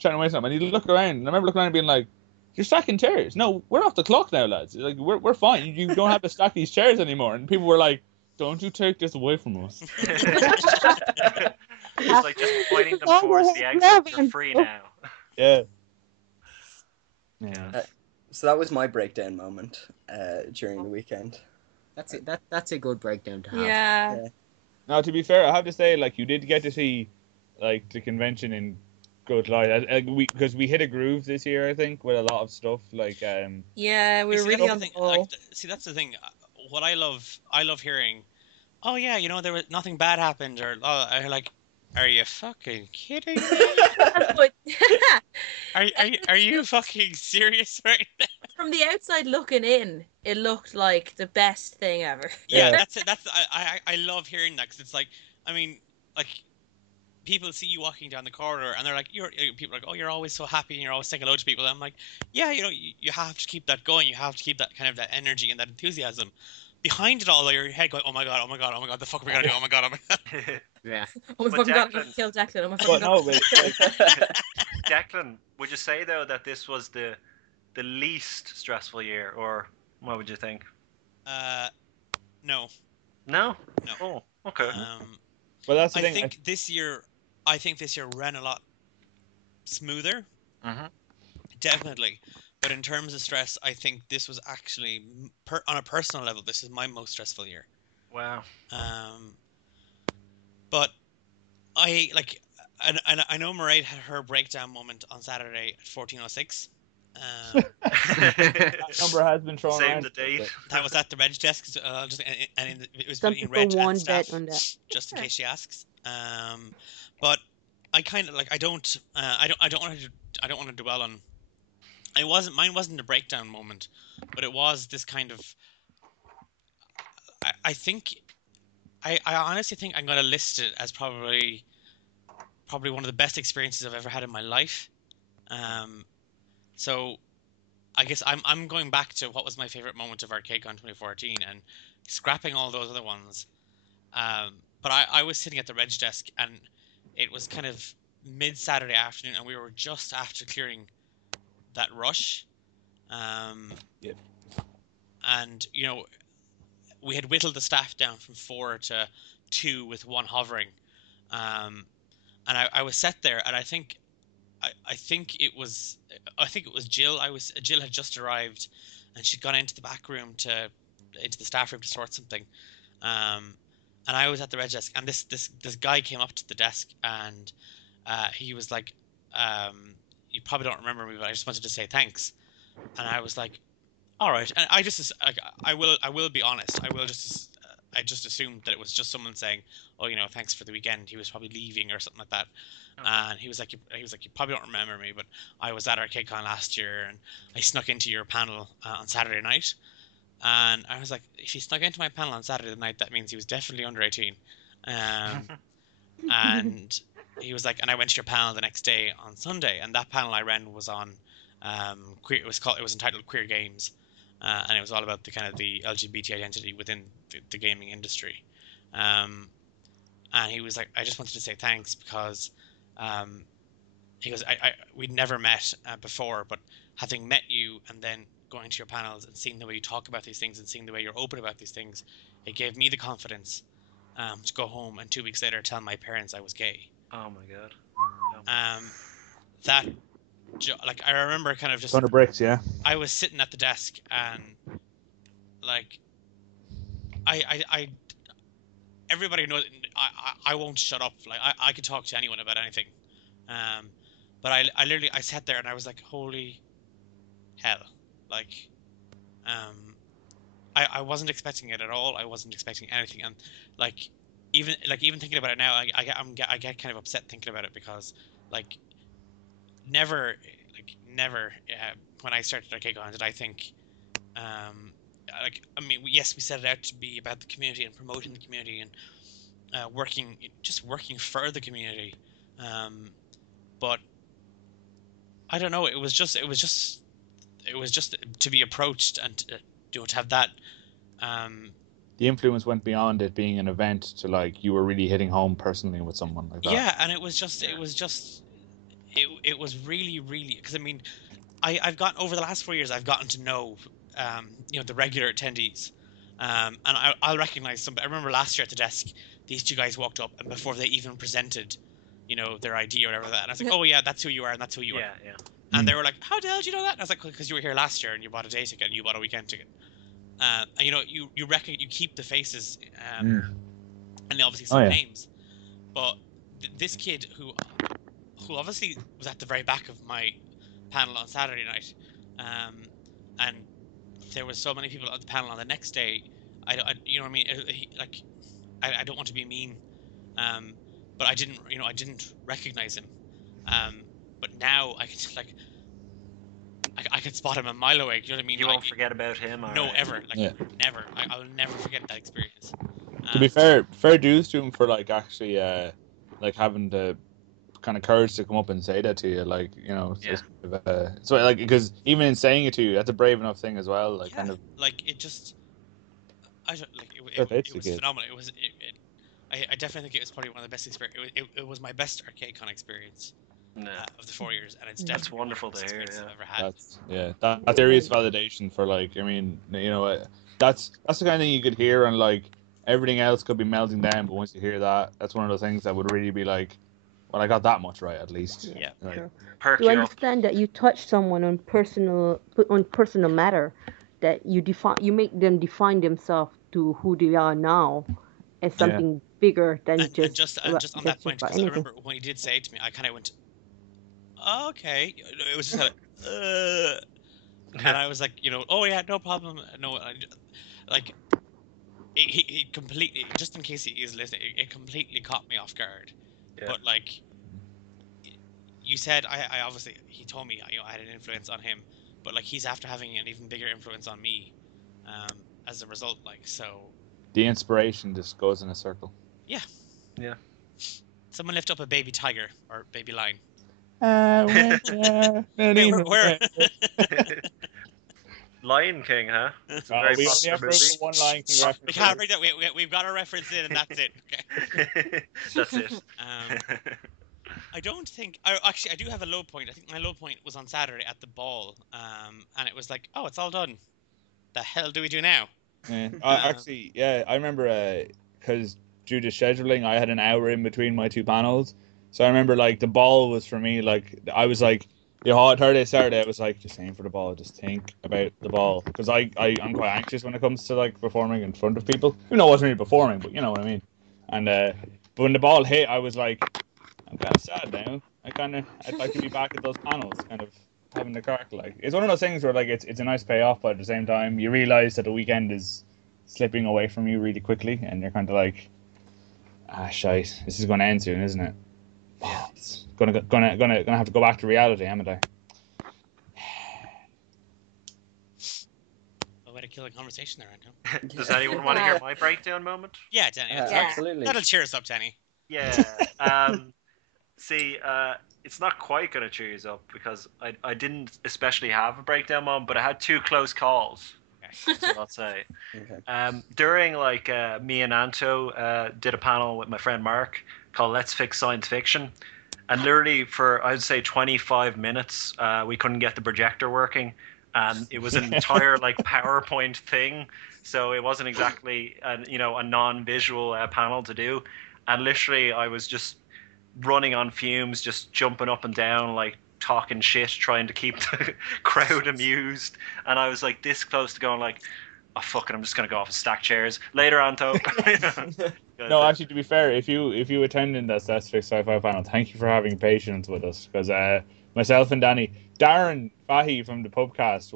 trying to win something. And you look around, and I remember looking around and being like, "You're stacking chairs. No, we're off the clock now, lads. Like we're fine. You don't have to stack these chairs anymore." And people were like, "Don't you take this away from us." It's like just pointing them towards the exit. You're free now. Yeah. Yeah. So that was my breakdown moment during the weekend. That's it. That's a good breakdown to have. Yeah. Now, to be fair, I have to say, like, you did get to see, like, the convention in good light. Because we hit a groove this year, I think, with a lot of stuff. Like, Yeah, we were See, really that's on the the thing, ball. see, that's the thing. What I love hearing. Oh yeah, you know, there was nothing bad happened, or like, are you fucking kidding me? But Are you fucking serious right now? from the outside looking in, it looked like the best thing ever. Yeah, Yeah. that's it. I love hearing that, because it's like, I mean, like, people see you walking down the corridor and they're like, people are like, oh, you're always so happy and you're always saying hello to people. And I'm like, yeah, you know, you have to keep that going. You have to keep that kind of that energy and that enthusiasm. Behind it all, though, your head going, oh my god, the fuck are we gonna do? Oh my god. Yeah. Oh my But fucking god, I'm Declan- gonna kill Declan. Oh my but fucking no, god. but, like, Declan, would you say though that this was the least stressful year, or what would you think? No. No. No. Oh, okay. but that's the I thing. think this year ran a lot smoother. Mm-hmm. Definitely. But in terms of stress, I think this was actually, on a personal level, this is my most stressful year. Wow. But I like, and I know Mairead had her breakdown moment on Saturday at 14:06. that number has been thrown Save around. the date. That was at the reg desk, it was Some between people reg and won't staff, bet on that. just in case she asks. But I kind of like, I don't want to dwell on. Mine wasn't a breakdown moment, but it was this kind of. I think, I honestly think I'm going to list it as probably one of the best experiences I've ever had in my life. So I guess I'm going back to what was my favorite moment of ArcadeCon 2014 and scrapping all those other ones. But I was sitting at the reg desk, and it was kind of mid-Saturday afternoon, and we were just after clearing that rush. Yep. And, you know, we had whittled the staff down from 4 to 2 with one hovering. And I was sat there, and I think it was Jill. Jill had just arrived, and she'd gone into the back room into the staff room to sort something. And I was at the reg desk, and this guy came up to the desk, and he was like, "You probably don't remember me, but I just wanted to say thanks." And I was like, "All right." And I will be honest. I just assumed that it was just someone saying, "Oh, you know, thanks for the weekend." He was probably leaving or something like that. And he was like, "You probably don't remember me, but I was at ArcadeCon last year, and I snuck into your panel on Saturday night." And I was like, if he snuck into my panel on Saturday night, that means he was definitely under 18. And he was like, and I went to your panel the next day on Sunday, and that panel I ran was on queer. It was entitled Queer Games, and it was all about the kind of the LGBT identity within the gaming industry. And he was like, I just wanted to say thanks because he goes, we'd never met before, but having met you and then going to your panels and seeing the way you talk about these things and seeing the way you're open about these things, it gave me the confidence to go home and 2 weeks later tell my parents I was gay. Oh my god. That, like, I remember kind of just... Ton of bricks, yeah. I was sitting at the desk and, like, I everybody knows I won't shut up. Like, I could talk to anyone about anything. But I literally, I sat there and I was like, holy hell. Like, I wasn't expecting it at all. I wasn't expecting anything. And like, even thinking about it now, I get kind of upset thinking about it because, like, never, when I started ArcadeCon did I think, like, I mean, yes, we set it out to be about the community and promoting the community and working for the community. But I don't know. It was just to be approached and to have that. The influence went beyond it being an event to, like, you were really hitting home personally with someone like that. Yeah, and it was really, really, because I mean, I've gotten, over the last 4 years, I've gotten to know, the regular attendees, and I'll recognize some. I remember last year at the desk, these two guys walked up, and before they even presented, their ID or whatever that, and I was like, oh yeah, that's who you are, and that's who you are. Yeah. And they were like, how the hell do you know that? And I was like, because you were here last year and you bought a day ticket and you bought a weekend ticket. And you reckon you keep the faces, and obviously some names, but this kid who obviously was at the very back of my panel on Saturday night, and there was so many people at the panel on the next day. I you know what I mean? I don't want to be mean, but I didn't recognize him. But now I can, like, I could spot him a mile away. You know what I mean? You won't forget about him. No, ever. Like, never. I'll never forget that experience. To be fair dues to him for, like, actually like having the kind of courage to come up and say that to you, like, so like, because even in saying it to you, that's a brave enough thing as well, like, kind of, like, it just, I don't, like, it was phenomenal. I definitely think it was probably one of the best experiences. It was my best ArcadeCon experience of the 4 years, and it's definitely wonderful to hear. I've ever had. That's serious validation for, like, I mean, that's the kind of thing you could hear, and, like, everything else could be melting down, but once you hear that, that's one of those things that would really be like, well, I got that much right at least. Yeah. Sure. Perk To understand that you touch someone on personal matter, that you make them define themselves to who they are now as something bigger than and just on that point, because I remember when he did say it to me, I kind of went, oh, okay. It was just kind of, and I was like, oh yeah, no problem. No, like, he completely, just in case he is listening, it completely caught me off guard. Yeah. But, like, you said, I obviously, he told me, I had an influence on him, but, like, he's after having an even bigger influence on me, as a result, like, so. The inspiration just goes in a circle. Yeah. Yeah. Someone lift up a baby tiger or baby lion. Where? Lion King, huh? It's a very popular movie. One Lion King reference. We can't break that. We've got a reference in, and that's it. Okay. That's it. I don't think. Actually, I do have a low point. I think my low point was on Saturday at the ball, and it was like, oh, it's all done. The hell do we do now? Yeah. Actually, yeah, I remember because due to scheduling, I had an hour in between my two panels, so I remember, like, the ball was for me, like, I was like, Thursday, Saturday, I was like, just aim for the ball, just think about the ball, because I'm quite anxious when it comes to, like, performing in front of people. I wasn't really performing, but you know what I mean. And but when the ball hit, I was like, I'm kind of sad now. I'd like to be back at those panels, kind of having the crack. Like, it's one of those things where, like, it's a nice payoff, but at the same time, you realize that the weekend is slipping away from you really quickly, and you're kind of like, shite, this is going to end soon, isn't it? Yeah, it's gonna have to go back to reality, haven't I? A way to kill a conversation there, Anto. Does anyone want to hear my breakdown moment? Yeah, Danny. Absolutely. That'll cheer us up, Danny. Yeah. See, it's not quite gonna cheer us up because I didn't especially have a breakdown moment, but I had two close calls. That's what I'll say. Okay. During me and Anto did a panel with my friend Mark called "Let's Fix Science Fiction," and literally for I'd say 25 minutes we couldn't get the projector working, and it was an entire PowerPoint thing, so it wasn't exactly a non-visual panel to do, and literally I was just running on fumes, just jumping up and down, talking shit, trying to keep the crowd amused. And I was this close to going oh fuck it, I'm just gonna go off and stack chairs. Later, Anto. No, actually, to be fair, if you attended that Let's Fix Sci-Fi panel, thank you for having patience with us, because myself and Darren Fahy from the podcast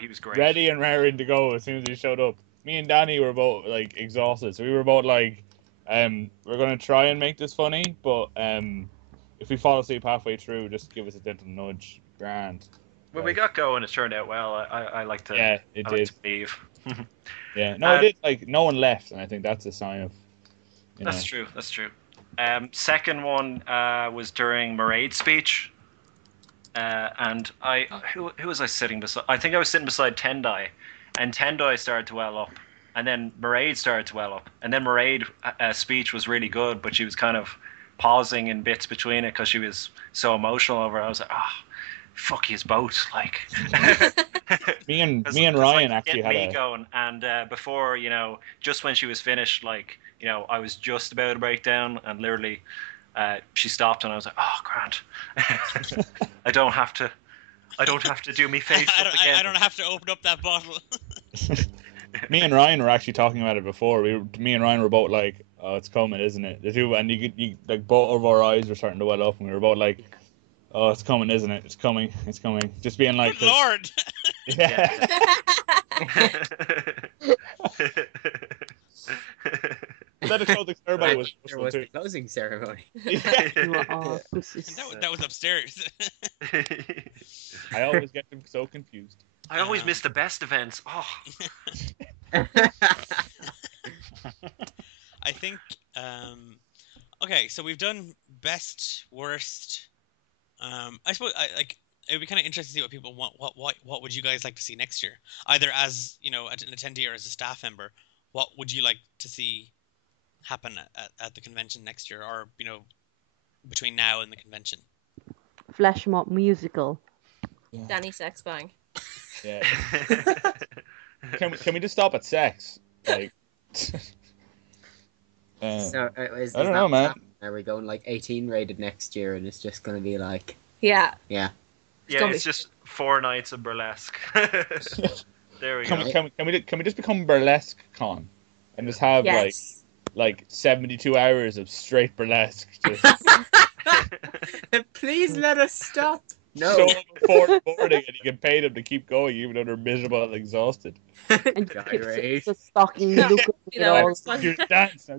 he was great. ready and raring to go as soon as he showed up. Me and Danny were both exhausted, so we were both we're gonna try and make this funny, but if we fall asleep halfway through, just give us a gentle nudge. Grand. When we got going, it turned out well. I like to. Yeah, it did. Like to leave. Yeah, no, it did. No one left, and I think that's a sign of. That's true. That's true. Second one was during Mairead's speech, and who was I sitting beside? I think I was sitting beside Tendai, and Tendai started to well up, and then Mairead started to well up, and then Mairead's speech was really good, but she was kind of pausing in bits between it because she was so emotional over it. I was like, fuck yous both, me and Ryan actually had me going, and before just when she was finished, I was just about to break down, and literally she stopped, and I was like, oh grand. I don't have to do me face up again. I don't have to open up that bottle. Me and Ryan were actually talking about it before. Me and Ryan were both oh, it's coming, isn't it? The two, and you both of our eyes were starting to well up, and we were both oh, it's coming, isn't it? It's coming. Just being Good Lord. Yeah. That was the closing ceremony. That was upstairs. I always get them so confused. I always miss the best events. Oh. I think. Okay, so we've done best, worst. I suppose it would be kind of interesting to see what people want. What would you guys like to see next year? Either as an attendee or as a staff member. What would you like to see happen at the convention next year, or between now and the convention? Flash mob musical. Yeah. Danny Sex Bang. Yeah. Can we just stop at sex? So I don't know, man. Are we going 18 rated next year, and it's just going to be Yeah. Yeah. It's just 4 nights of burlesque. There we go. Can we just become burlesque con and just have 72 hours of straight burlesque? Please let us stop. No. Show up at 4 in the morning and you can pay them to keep going even though they're miserable and exhausted. And the stalking look dance.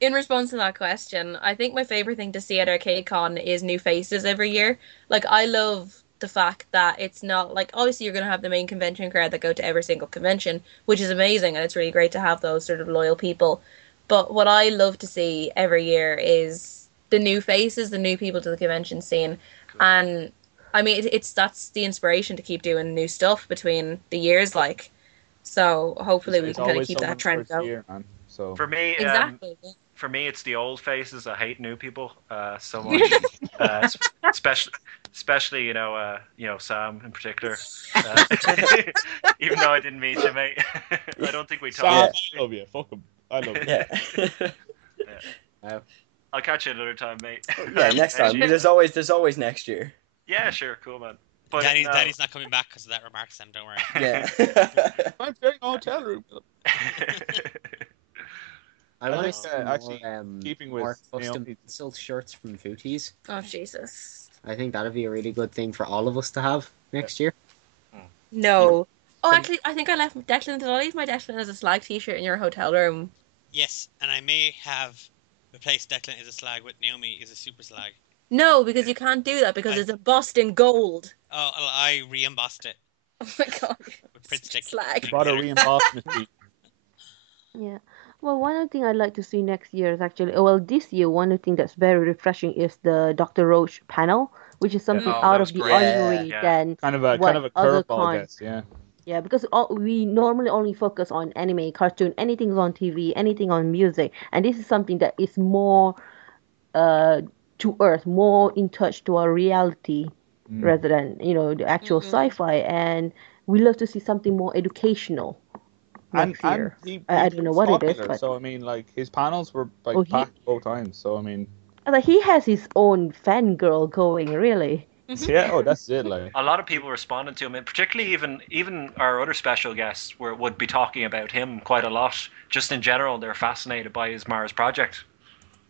In response to that question, I think my favorite thing to see at ArcadeCon is new faces every year. I love the fact that it's not obviously you're going to have the main convention crowd that go to every single convention, which is amazing, and it's really great to have those sort of loyal people. But what I love to see every year is the new faces, the new people to the convention scene. And I mean, that's the inspiration to keep doing new stuff between the years. So hopefully we can kind of keep that trend going. So for me, exactly. For me, it's the old faces. I hate new people so much, especially Sam in particular. Even though I didn't meet you, mate, I don't think we talked. Sam, I love you. Fuck him. I love you. Yeah. I'll catch you another time, mate. Yeah, next time. There's always next year. Yeah, sure, cool, man. But Daddy's not coming back because of that remark, Sam. Don't worry. Yeah. I'm sharing a hotel room. I like actually keeping with more custom pencil shirts from Footies. Oh Jesus! I think that'd be a really good thing for all of us to have next year. No. Oh, actually, I think I left Declan. Did I leave my Declan as a slag T-shirt in your hotel room? Yes, and I may have replaced Declan as a slag with Naomi as a super slag. No, because you can't do that because it's embossed in gold. Oh, I re-embossed it. Oh my god! With print stick. Slag. Brought a re-embossment. Yeah. Well, one of the things I'd like to see next year is actually, this year, one of the things that's very refreshing is the Dr. Roach panel, which is something out of the ordinary than kind of a curveball, I guess. Yeah. Yeah, because we normally only focus on anime, cartoon, anything on TV, anything on music, and this is something that is more uh, to earth, more in touch to our reality, rather than the actual sci-fi. And we love to see something more educational And next year. he I don't know was what it is, popular, but so I mean, like his panels were oh, like packed both times. So I mean, he has his own fangirl going, really. yeah. Oh, that's it. Like, A lot of people responded to him, and particularly even our other special guests would be talking about him quite a lot. Just in general, they're fascinated by his Mars project.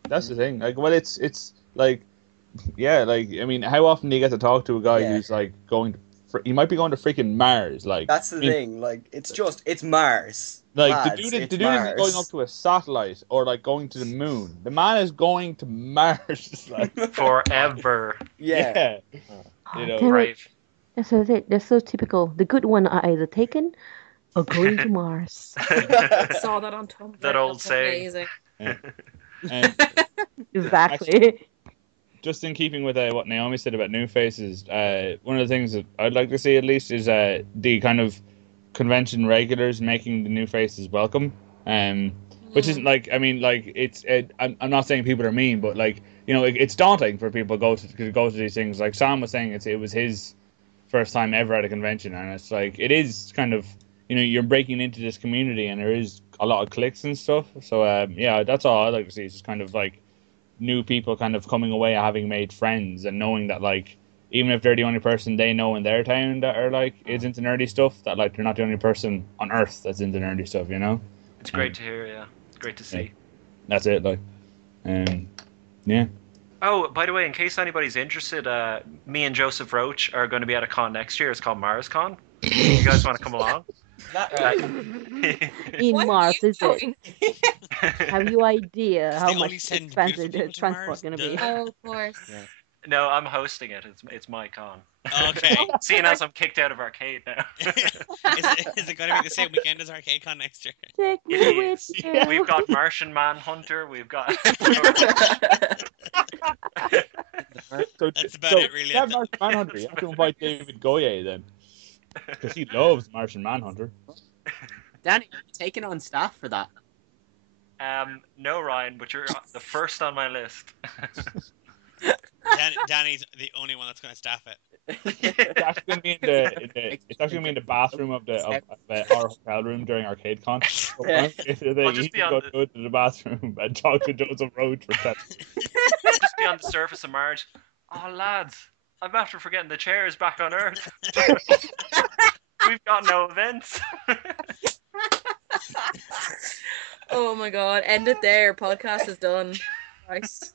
that's the thing. Like, well, it's like, yeah, like I mean, how often do you get to talk to a guy Yeah. who's like going to? He might be going to freaking Mars. Like, That's the I mean, thing. Like, it's Mars. like Lads, the it's dude isn't going up Mars. to a satellite or like going to the moon. The man is going to Mars. Like, Forever. Yeah. You know, Brave. That's what it. That's so typical. The good one are either taken or going to Mars. Saw that on Tumblr. That old That's saying. amazing. and Exactly. just in keeping with what Naomi said about new faces, one of the things that I'd like to see at least is the kind of convention regulars making the new faces welcome. Which isn't like, I mean, like I'm not saying people are mean, but like, you know, it's daunting for people to go to these things. Like Sam was saying, it was his first time ever at a convention, and it's like it is kind of, you know, you're breaking into this community, and there is a lot of cliques and stuff. So yeah, that's all I like to see. It's just kind of like new people kind of coming away having made friends and knowing that like even if they're the only person they know in their town that are like is into nerdy stuff, that like they're not the only person on earth that's into nerdy stuff, you know. It's great to hear, yeah. It's great to see. Yeah. That's it, like, yeah. Oh, by the way, in case anybody's interested, me and Joseph Roach are going to be at a con next year. It's called MarsCon. You guys want to come along? In What are Mars, you is it? doing? Have you idea how they only much send expensive beautiful the people to transport Mars? gonna be? Duh. Oh, of course. Yeah. No, I'm hosting it. It's my con. Okay. Seeing as I'm kicked out of arcade now. is it going to be the same weekend as ArcadeCon next year? Take me It with is. you. We've got Martian Manhunter. We've got. So, That's about it, really. Yeah, Martian Manhunter. You have to invite David Goyer then, because he loves Martian Manhunter. Danny, are you taking on staff for that? No, Ryan, but you're the first on my list. Danny's the only one that's going to staff it. It's actually going to be it's actually going to be in the bathroom of our hotel room during ArcadeCon. So I'll just be on go to the bathroom and talk to Joseph Roach for 10 just be on the surface of Mars. Oh, lads, I'm after forgetting the chairs back on Earth. We've got no events. Oh my god, end it there. Podcast is done. Christ.